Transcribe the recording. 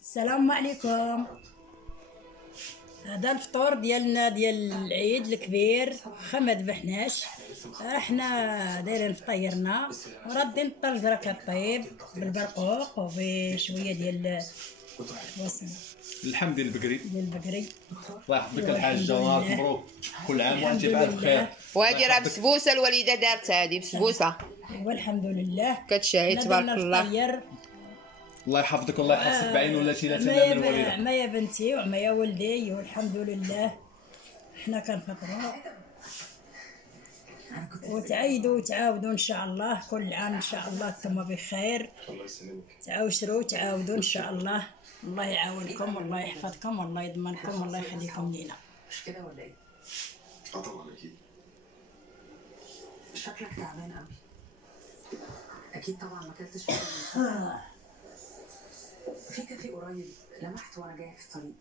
السلام عليكم. هذا الفطور ديالنا ديال العيد الكبير، ما ذبحناش. احنا دايرين فطيرنا ورادين الطرز راه كطيب بالبرقوق وبشويه ديال البصل اللحم ديال البقري الله يحفظك الحاجه ونهارك مبروك، كل عام وانت بألف خير. وهادي راه بسبوسه الوالده دارتها، هادي بسبوسه. ايوا الحمد لله كتشهي تبارك الله. الله يحفظك والله يحفظك بعين ولا لا تنام الوالده. عما يا بنتي وعما يا ولدي والحمد لله حنا كنفطروا وتعيدوا وتعاودوا ان شاء الله. كل عام ان شاء الله انتم بخير، تعاوشروا وتعاودوا ان شاء الله. الله يعاونكم والله يحفظكم والله يضمنكم والله يخليكم لينا. مش كده ولا ايه؟ طبعا اكيد. شكلك تعبان قوي. اكيد طبعا ما اكلتش في كافيه قريب لمحت وانا جايه في الطريق.